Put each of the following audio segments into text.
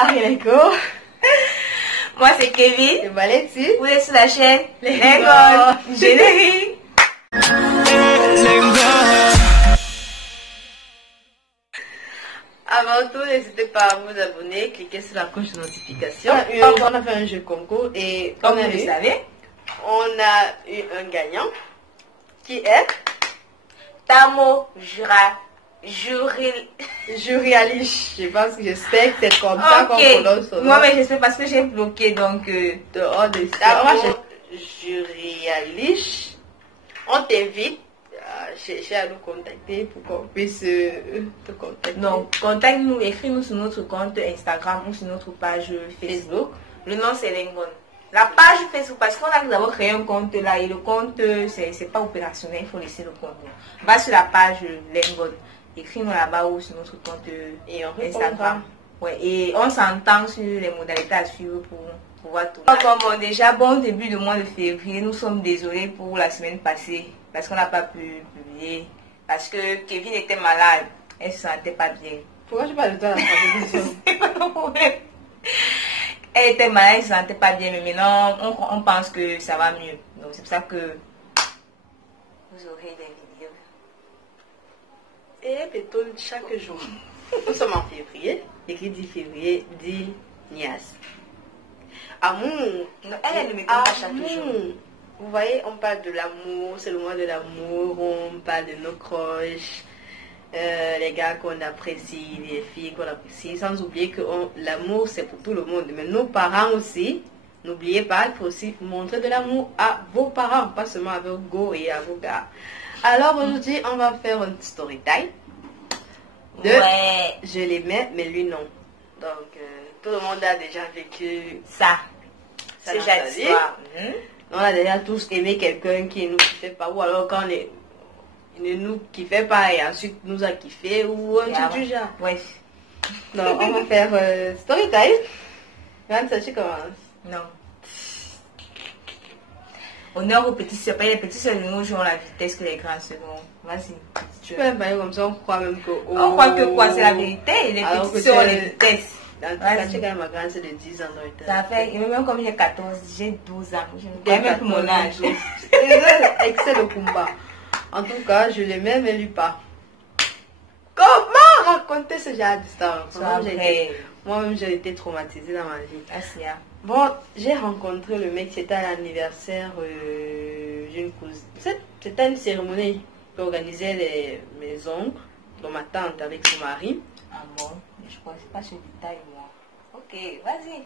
Marie Lego. Moi c'est Kevin. Et Valétie. Vous êtes sur la chaîne Lego Générique. Avant tout, n'hésitez pas à vous abonner, cliquez sur la cloche de notification. On a fait un jeu concours et comme vous le savez, on a eu un gagnant qui est Tamo Jurialish. Je pense que j'espère que c'est comme ça qu'on prononce son nom. Moi, mais je sais parce que j'ai bloqué donc dehors de ça. Tamo Jurialish. On t'invite à chercher à nous contacter pour qu'on puisse te contacter. Non, contacte-nous, écris-nous sur notre compte Instagram ou sur notre page Facebook. Le nom c'est Lengon. La page Facebook, parce qu'on a d'abord créé un compte là et le compte c'est pas opérationnel, il faut laisser le compte. Va sur la page Lengon, écris-nous là-bas ou sur notre compte et Instagram. Ouais, et on s'entend sur les modalités à suivre pour pouvoir tout. Comme déjà bon début du mois de février, nous sommes désolés pour la semaine passée parce qu'on n'a pas pu publier, parce que Kevin était malade, elle se sentait pas bien. Pourquoi tu parles de toi la Elle était malade, elle se sentait pas bien, mais maintenant on pense que ça va mieux. Donc c'est pour ça que vous aurez des vidéos. Et plutôt chaque jour. Nous sommes en février, et qui dit février dit Nias. Amour. Elle ne me pas chaque jour. Vous voyez, on parle de l'amour, c'est le mois de l'amour, on parle de nos crushs, les gars qu'on apprécie, les filles qu'on apprécie, sans oublier que l'amour c'est pour tout le monde. Mais nos parents aussi, n'oubliez pas, il faut aussi montrer de l'amour à vos parents, pas seulement à vos go et à vos gars. Alors aujourd'hui, on va faire une story time. Ouais. Je l'aimais, mais lui non. Donc, tout le monde a déjà vécu ça. C'est déjà l'histoire. On a déjà tous aimé quelqu'un qui ne nous kiffait pas, ou alors quand il ne nous kiffait pas et ensuite nous a kiffé, ou un truc du genre. Ouais. Donc, on va faire story time. Quand tu commences. Non. Honneur aux petits soeurs, pas les petits soeurs de nous jouent la vitesse que les grands seconds. Vas-y. Tu peux parler comme ça, on croit même que. On croit que quoi, c'est la vérité. Les petits soeurs ont les vitesses. Dans tout cas, tu es quand même ma grande, c'est de 10 ans. Ça fait, même comme j'ai 14, j'ai 12 ans. Je ne connais même plus mon âge. Excès de combat. En tout cas, je l'aimais, mais lui pas. Comment raconter ce genre d'histoire? Moi-même, j'ai été traumatisée dans ma vie. Asia. Bon, j'ai rencontré le mec, c'était à l'anniversaire d'une cousine. C'était une cérémonie qu'organisaient mes oncles, dont ma tante avec son mari. Ah bon? Je ne connais pas ce détail, moi. Ok, vas-y.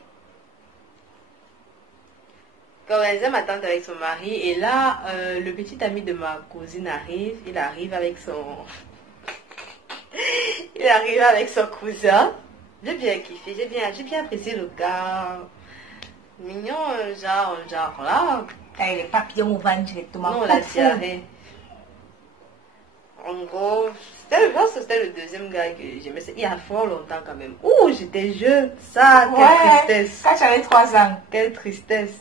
Qu'organisait ma tante avec son mari. Et là, le petit ami de ma cousine arrive. Il arrive avec son... il arrive avec son cousin. J'ai bien kiffé, j'ai bien apprécié le gars. Mignon, genre là. Les papillons au ventre directement. Non, la diarrhée. En gros, c'était le deuxième gars que j'aimais. Il y a fort longtemps quand même. Ouh, j'étais jeune. Ça, quelle tristesse. Quand j'avais 3 ans. Quelle tristesse.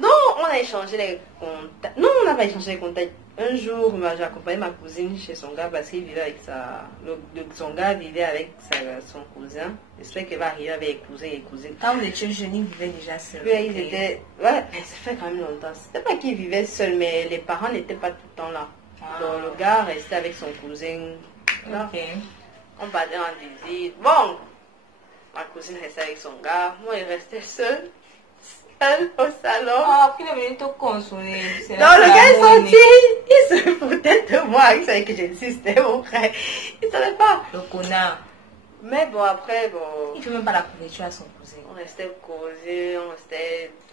Non, on a échangé les contacts. Non, on n'a pas échangé les contacts. Un jour, j'ai accompagné ma cousine chez son gars parce qu'il vivait avec son gars vivait avec son cousin. J'espère qu'il va arriver avec les cousins et les cousines. Quand vous étiez jeunes, ils vivaient déjà seuls. Oui, ils étaient... Ouais, ça fait quand même longtemps. C'était pas qu'ils vivaient seuls, mais les parents n'étaient pas tout le temps là. Donc le gars restait avec son cousin. Ok. On partait en visite. Bon, ma cousine restait avec son gars. Moi, il restait seul au salon. Ah, puis il est venu te consoler. Non, le gars est sorti. Il se foutait de moi. Il savait que j'insistais, mon frère. Il savait pas. Le connard. Mais bon, après, bon... Il fait même pas la couverture à son cousin. On restait causé,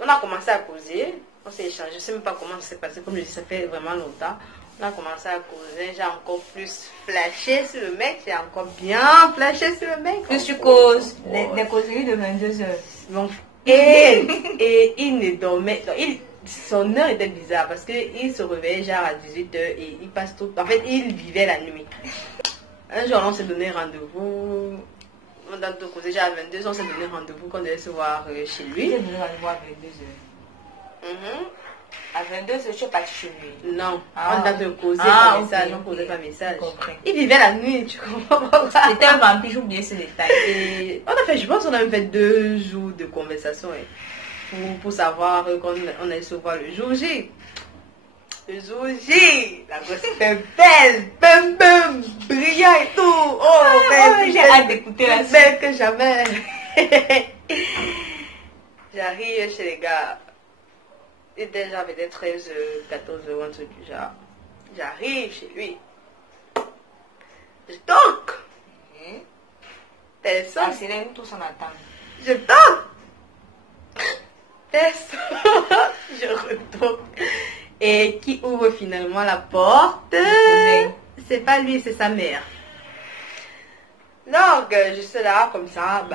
on a commencé à causer. On s'est échangé. Je sais même pas comment ça s'est passé. Comme je dis, ça fait vraiment longtemps. On a commencé à causer. J'ai encore plus flashé sur le mec. J'ai encore bien flashé sur le mec. Plus tu causes. Des causeries de 22 heures. Donc, et il ne dormait. Donc, son heure était bizarre parce qu'il se réveillait genre à 18 heures et il passe tout. En fait, il vivait la nuit. Un jour, on s'est donné rendez-vous. On a causé déjà à 22 heures. On s'est donné rendez-vous qu'on devait se voir chez lui. Il est venu à voir à 22 heures. À 22h, tu es parti chez lui? Non, Ah. on a de causer Ah, par message, ok, on causait ok. par message. J'ai compris. Il vivait la nuit, tu comprends pas. C'était un vampire, j'ai oublié ce détail. Et on a fait, je pense qu'on a même fait 2 jours de conversation pour savoir qu'on on allait se voir le jour J. Le jour J, la gosse était belle, bam bam, brillant et tout. Oh, j'ai hâte d'écouter la plus belle que jamais. J'arrive chez les gars. Et déjà peut-être 13h, 14h, un truc du genre. J'arrive chez lui. Je toque. Personne. Ah, c'est là, nous tous on attend. Je toque. Personne. Je retourne. Et qui ouvre finalement la porte? C'est pas lui, c'est sa mère. Donc, je suis là comme ça,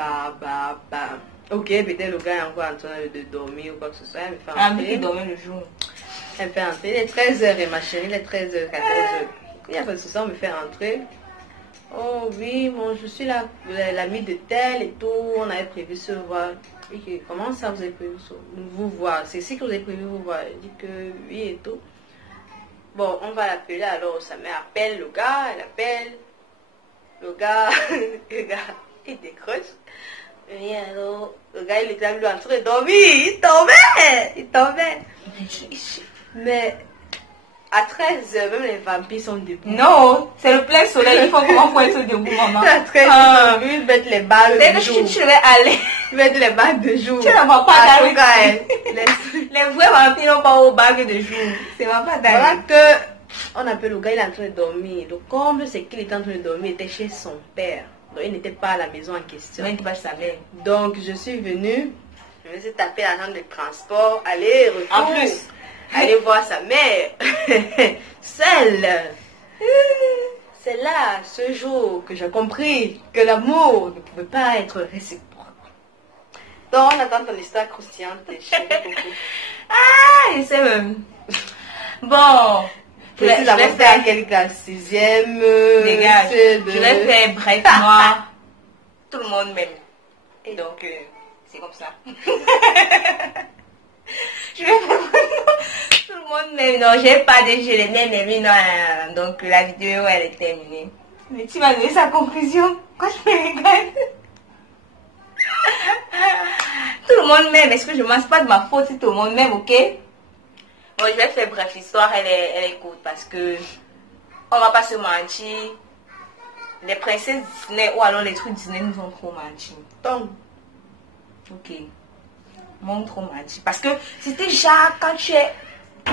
ok, peut-être le gars est encore en train de dormir ou quoi que ce soit. Elle me fait Ah, entrer. mais qui dormait le jour. Elle me fait entrer. Il est 13h et ma chérie, il est 13h, 14h. Il y a pas de souci, on me fait entrer. Oh oui, bon, je suis l'amie de tel et tout. On avait prévu se voir. Oui, comment ça vous avez prévu vous voir? C'est ici que vous avez prévu vous voir. Elle dit que oui et tout. Bon, on va l'appeler alors. Sa mère appelle le gars, elle appelle. Le gars, il décroche. Oui, alors, le gars, il était en train de dormir. Il tombait. Mais à 13h, même les vampires sont debout. Non, c'est le plein soleil, il faut être debout, maman. À 13h, ils mettent les balles Dès de que jour. tu devais aller, Ils mettent les balles de jour. tu ne vas pas En dans tout cas, les vrais vampires n'ont pas au bague de jour. C'est pas voilà d'aller. que on appelle le gars, il est en train de dormir. Le comble, c'est qu'il était en train de dormir, il était chez son père. Donc il n'était pas à la maison en question. Même pas sa mère. Donc je suis venue, je me suis tapé l'agent de transport, aller, retour. En plus. Aller voir sa mère. Seule. C'est là, ce jour, que j'ai compris que l'amour ne pouvait pas être réciproque. Donc on attend ton histoire croustillante, chérie Coco. Ah, je sais même. Bon. Je vais faire quelle classe? 6e. Dégage. CE2. Je vais faire bref, moi. Tout le monde m'aime. Et donc, c'est comme ça. Je vais faire tout le monde m'aime. Non, j'ai pas de je les mêmes amis. Non. Donc, la vidéo, elle est terminée. Mais tu vas donner sa conclusion. Quand je me regarde. Tout le monde m'aime. Est-ce que je mange pas de ma faute si tout le monde m'aime, ok? Bon, je vais faire bref, l'histoire elle est courte parce que on va pas se mentir. Les princesses Disney ou alors les trucs Disney nous ont trop menti. Donc, Ok. M'ont trop menti. Parce que c'était genre quand tu es.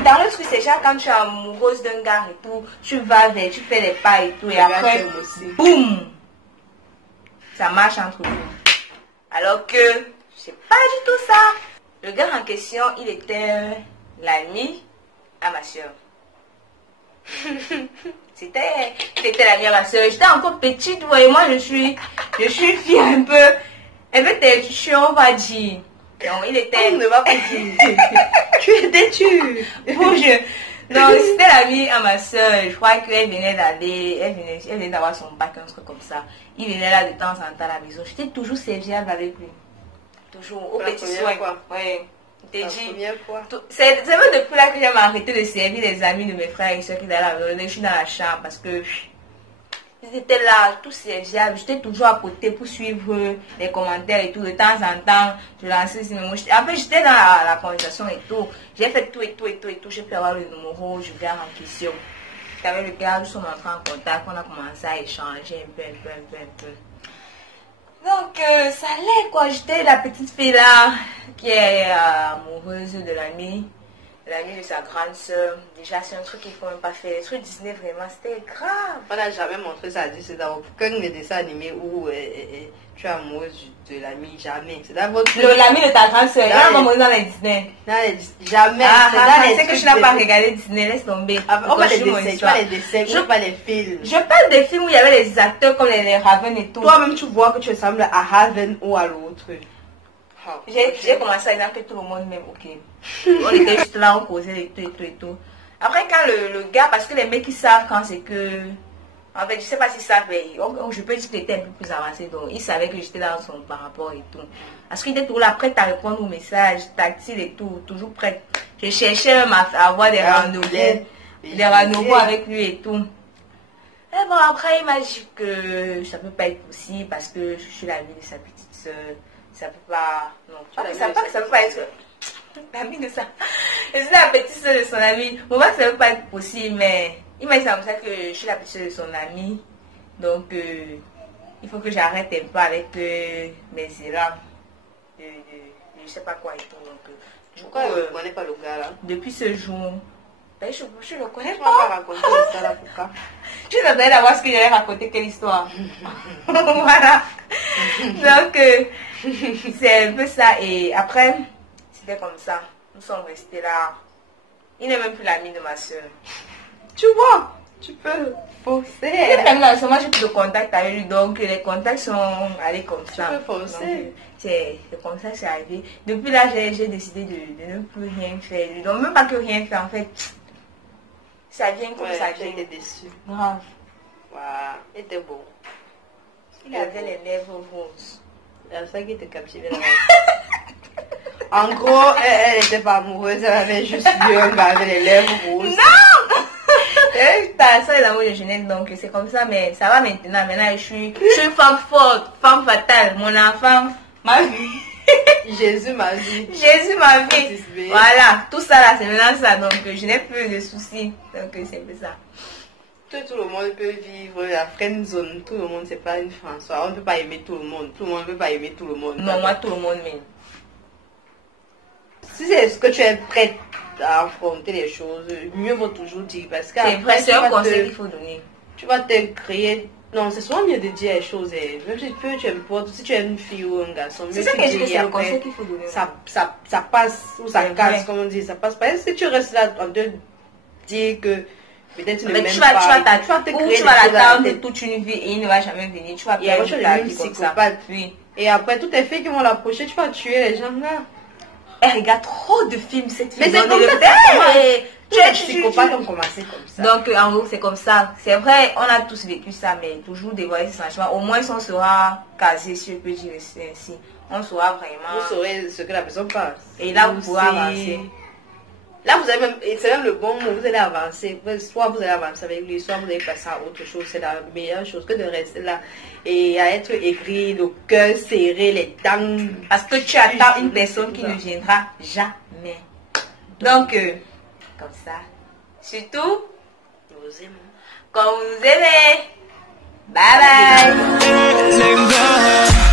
Dans le truc, c'est genre quand tu es amoureuse d'un gars et tout, tu vas vers, tu fais les pas et tout, et Le gars après, t'aime aussi. boum! Ça marche entre vous. Alors que c'est pas du tout ça. Le gars en question, il était l'ami à ma soeur. C'était l'ami à ma soeur. J'étais encore petite, vous voyez, moi je suis fille un peu chiant, on va dire. Donc il était. on ne va pas dire. Tu es têtu. Bonjour. Donc c'était l'ami à ma soeur. Je crois qu'elle venait d'aller, elle venait d'avoir son bac, un truc comme ça. Il venait là de temps en temps à la maison. J'étais toujours serviable avec lui. Toujours au La petit première soin. fois. Ouais. La première fois. C'est même depuis là que j'ai arrêté de servir les amis de mes frères et soeurs qui étaient là. Je suis dans la chambre parce que ils étaient là, tout serviable. J'étais toujours à côté pour suivre les commentaires et tout. De temps en temps, je lançais ces numéros. Après, j'étais dans la conversation et tout. J'ai fait tout et tout et tout et tout. J'ai pu avoir le numéro, je viens en question. Avec le gars, nous sommes entrés en contact. On a commencé à échanger un peu. Donc, ça allait quoi. J'étais la petite fille là qui est amoureuse de l'ami de sa grande soeur. Déjà, c'est un truc qu'il ne faut même pas faire. Les trucs Disney, vraiment, c'était grave. On n'a jamais montré ça à Disney. C'est dans aucun des dessins animés où tu es amoureuse de l'ami. Jamais. C'est dans votre. L'ami de ta grande soeur, il a montré dans les Disney. Jamais. C'est que je n'ai pas regardé Disney, laisse tomber. On parle des dessins, pas les dessins, on parle des films. Je parle des films où il y avait les acteurs comme les Raven et tout. Toi-même, tu vois que tu ressembles à Raven ou à l'autre. J'ai commencé à dire que tout le monde m'aime, ok. On était juste là, on causait et tout. Après, quand le gars, parce que les mecs ils savent quand c'est que. En fait, je sais pas s'ils savent, mais je peux dire qu'il était un peu plus avancé, donc il savait que j'étais dans son par rapport et tout. Parce qu'il était toujours là, prête à répondre aux messages, tactile et tout, toujours prête. Je cherchais même à avoir des rendez-vous avec lui et tout. Et bon, après, il m'a dit que ça peut pas être possible parce que je suis l'amie de sa petite soeur. Ça peut pas... Non, ça peut pas être... L'amie de ça. Je suis la petite soeur de son ami. Pour moi, ça peut pas être possible, mais il m'a dit comme ça que je suis la petite soeur de son ami. Donc, il faut que j'arrête un peu avec mes erreurs. Je sais pas quoi et tout. Donc, pourquoi on connaît pas le gars là? Depuis ce jour, ben, je le connais pas. pas. Raconter l'histoire là, pourquoi? Je suis en train d'avoir ce que j'allais raconter, quelle histoire. Voilà. Donc, c'est un peu ça. Et après, c'était comme ça. Nous sommes restés là. Il n'est même plus l'ami de ma soeur. Tu vois, tu peux forcer. Là, seulement j'ai plus de contact avec lui. Donc, les contacts sont allés comme ça. Tu peux forcer. C'est comme ça que c'est arrivé. Depuis là, j'ai décidé de ne plus rien faire. Donc, même pas que rien faire, en fait. Ça vient comme ça vient. J'étais déçue. Grave. Waouh, il était beau. Il avait les lèvres roses. C'est ça qui te captivait là. En gros, elle n'était pas amoureuse, elle avait juste vu un gars avec les lèvres roses. Non! Ça, est l'amour de Genève, donc c'est comme ça, mais ça va maintenant. Maintenant, je suis une femme forte, femme fatale. Mon enfant, ma vie. Jésus ma vie. Jésus ma vie. Voilà, tout ça là, c'est maintenant ça. Donc, je n'ai plus de soucis. Donc, c'est un peu ça. Tout le monde peut vivre la friend zone. Tout le monde, c'est pas une François. On ne peut pas aimer tout le monde. Tout le monde ne peut pas aimer tout le monde. Non, moi, tout le monde m'aime. Si c'est ce que tu es prête à affronter les choses, mieux vaut toujours dire. Parce que c'est vrai, c'est un conseil qu'il faut donner. Tu vas te créer. Non, c'est souvent mieux de dire les choses. Même si tu importe, si tu es une fille ou un garçon, c'est ça que je dis, c'est le conseil qu'il faut donner. Ça passe ou ça casse, comme on dit, ça passe pas. Si tu restes là en train de dire que peut-être tu ne m'aimes pas, tu vas l'attendre toute une vie et il ne va jamais venir. Tu vas perdre ta vie comme ça. Oui. Et après, toutes les filles qui vont l'approcher, tu vas tuer les gens là. Elle regarde trop de films, cette fille. Mais c'est comme ça. Tu es psychopathe, on commencé comme ça. Donc, en gros, c'est comme ça. C'est vrai, on a tous vécu ça, mais toujours dévoiler ses sentiments. Au moins, on sera casé, si je peux dire ainsi. On saura vraiment. Vous saurez ce que la personne passe. Et là, vous pourrez avancer. Là, vous avez même, c'est même le bon mot, vous allez avancer. Soit vous allez avancer avec lui, soit vous allez passer à autre chose. C'est la meilleure chose que de rester là et à être aigri, le cœur serré, les dents. Parce que tu attends une personne qui ne viendra jamais. Donc, comme ça. Surtout, nous vous aimons. Quand vous nous aimez. Bye bye.